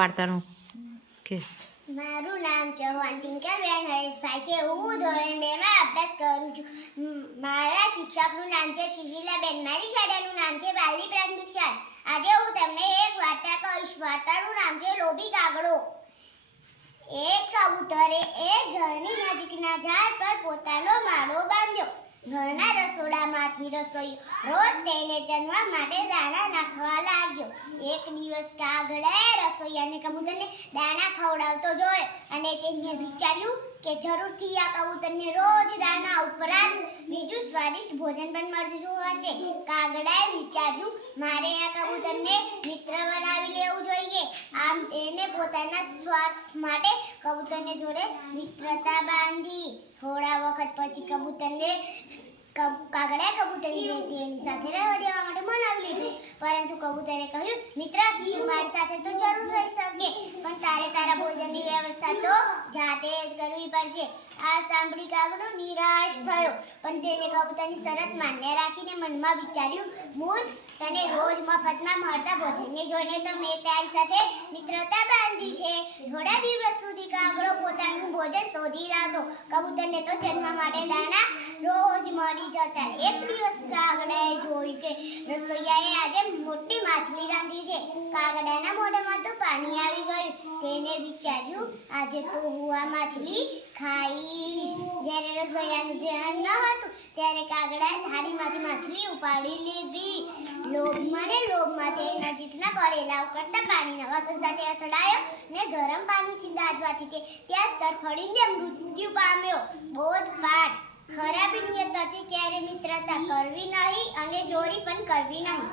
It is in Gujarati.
વાર્તાનું કે મારું નામ ચૌહાણ પિંકલબેન હરેશભાઈ છે. હું ધોરણ 2 માં અભ્યાસ કરું છું. મારા શિક્ષકનું નામ છે શિવિલાબેન. મારી શાળાનું નામ છે બાલવી પ્રાથમિક શાળા. આજે હું તમને એક વાર્તા કહીશ. વાર્તાનું નામ છે લોભી કાગડો. એક કબૂતરે એક ઘરની નજીકના ઝાડ પર પોતાનો માળો બાંધ્યો. ઘરના રસોડામાંથી રસોઈયો રોજ તેને જમવા માટે દાણા નાખવા લાગ્યો. એક દિવસ કાગડાએ રસોઈયાને કબૂતરને દાણા ખવડાવતો જોયો અને તેને વિચાર્યું કે જરૂરથી આ કબૂતરને રોજ દાણા ઉપરાંત બીજું સ્વાદિષ્ટ ભોજન પણ મળતું હશે. કાગડાએ વિચાર્યું, મારે આ કબૂતરને મિત્ર બનાવી લેવું જોઈએ. આમ તેને પોતાના સ્વાર્થ માટે કબૂતરને જોડે મિત્રતા બાંધી. થોડા વખત પછી કાગડાએ કબૂતરને તેની સાથે રહેવા દેવા માટે મનાવી લીધું. પરંતુ કબૂતરે કહ્યું, મિત્ર, તું મારી સાથે તો જરૂર રહી શકે, પણ તારે તારા ભોજનની વ્યવસ્થા તો જાતે જ કરવી પડશે. આ સાંભળી કાગડો નિરાશ થયો, પણ તેને કબૂતરની શરત માન્ય રાખીને મનમાં વિચાર્યું, મૂર્ખ, તને રોજ મફતમાં મળતા ભોજનને જોઈને તો મેં તારી સાથે મિત્રતા બાંધી છે. થોડા દિવસ સુધી કાગડો પોતાનું ભોજન શોધી લાવતો. કબૂતરને તો જમવા માટે દાણા રોજ મળી જતા. એક દિવસ કાગડાએ જોયું કે રસોઈયાએ આજે મોટી માછલી રાંધી છે. કાગડાના મોઢામાં તો પાણી આવી ગયું. તેને વિચાર્યું, આજે તો હું આ માછલી ખાઈશ. જ્યારે રસોઈયાનું ધ્યાન ન હતું ત્યારે કાગડાએ થાળીમાંથી માછલી ઉપાડી લીધી. લોભમાં તે નજીકના પડેલા ઉકળતા પાણીના વાસણ સાથે અથડાયો ને ગરમ પાણીથી દાઝવાથી તે ત્યાં તરફડીને મૃત્યુ પામ્યો. બોધપાઠ: ખરાબ નિયતથી ક્યારે મિત્રતા કરવી નહીં અને ચોરી પણ કરવી નહીં.